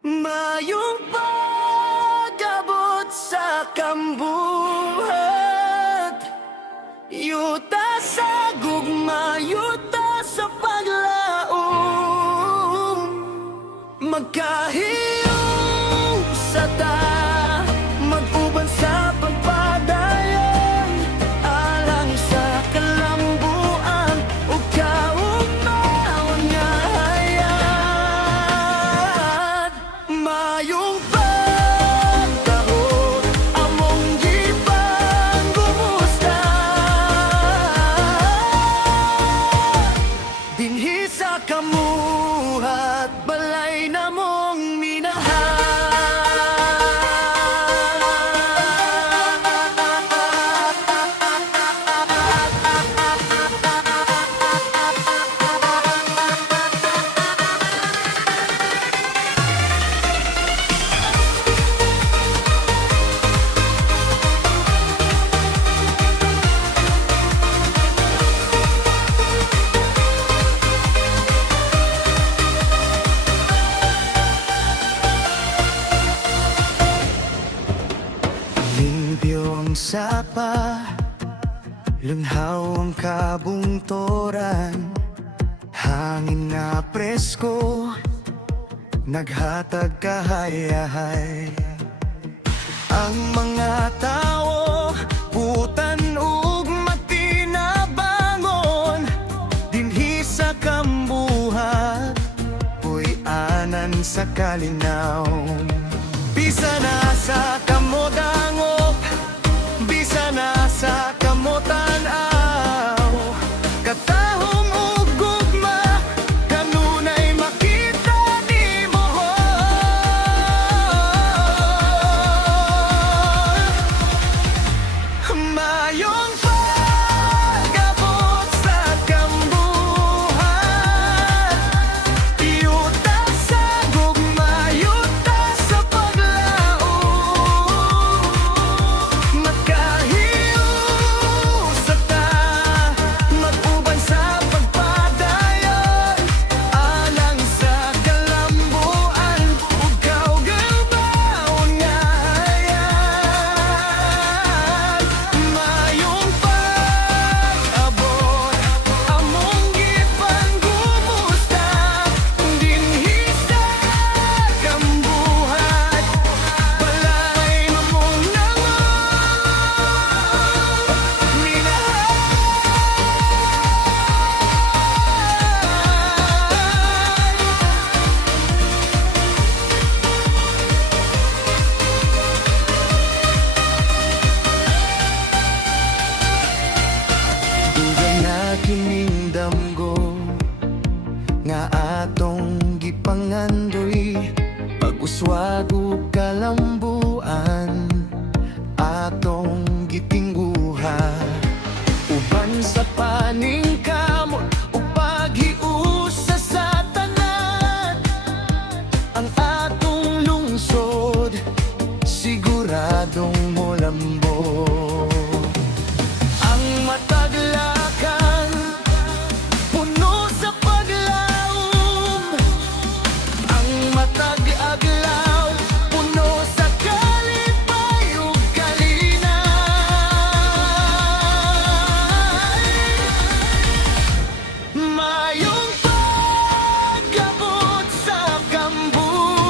Mayong pag-abot sa kambuhat, yuta sa gugma, yuta sa paglaom, magkahiyong sa ta, mag-uban sa pagpadayon, alang sa kalambuan, ug kaumaon nga hayat. Mayong pagkahot, among gipang gumusta, dinhi sa kamuhat, balay namong limpyo ang sapa, lunhaw ang kabungtoran, hangin nga presko, naghatag kahayahay. Ang mga tao, putan ug matinabangon, dinhi sa kambuhat, puy-anan sa kalinaw. Bisa na sa kamodangop, bisa na sa kamotanaw, katahom ug gugma, kanunay makita nimo. Mayong pag-abot sa kambuhat, yuta sa gugma, yuta sa paglaom, magkahiyo sa ta, mag-uban sa pagpadayon, alang sa kalambuan, ug kaugabaon nga hayat. Mayong pag-abot, among gipang gumusta, dinhi sa kambuhat, balay namong dugay na kining damgo nga atong gipangandoy, pag-uswag ug kalambuan atong gitingguha, uban sa paningkamot ug paghiusa sa tanan, ang atong lungsod siguradong molambot. Ang mataglakan, puno sa paglaom, ang matag-aglaw, puno sa kalipay ug kalinay. Mayong pag-abot sa kambuhat,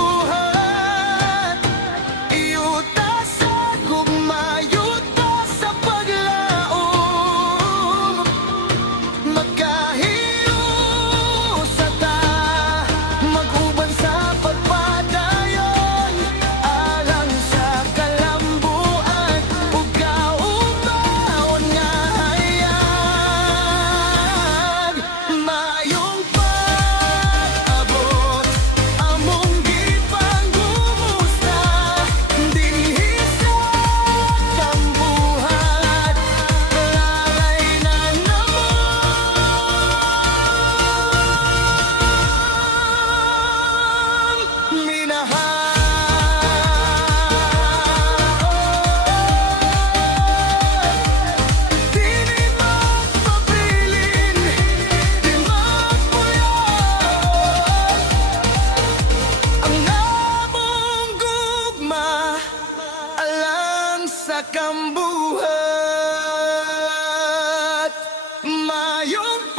sa kambuhat. Mayong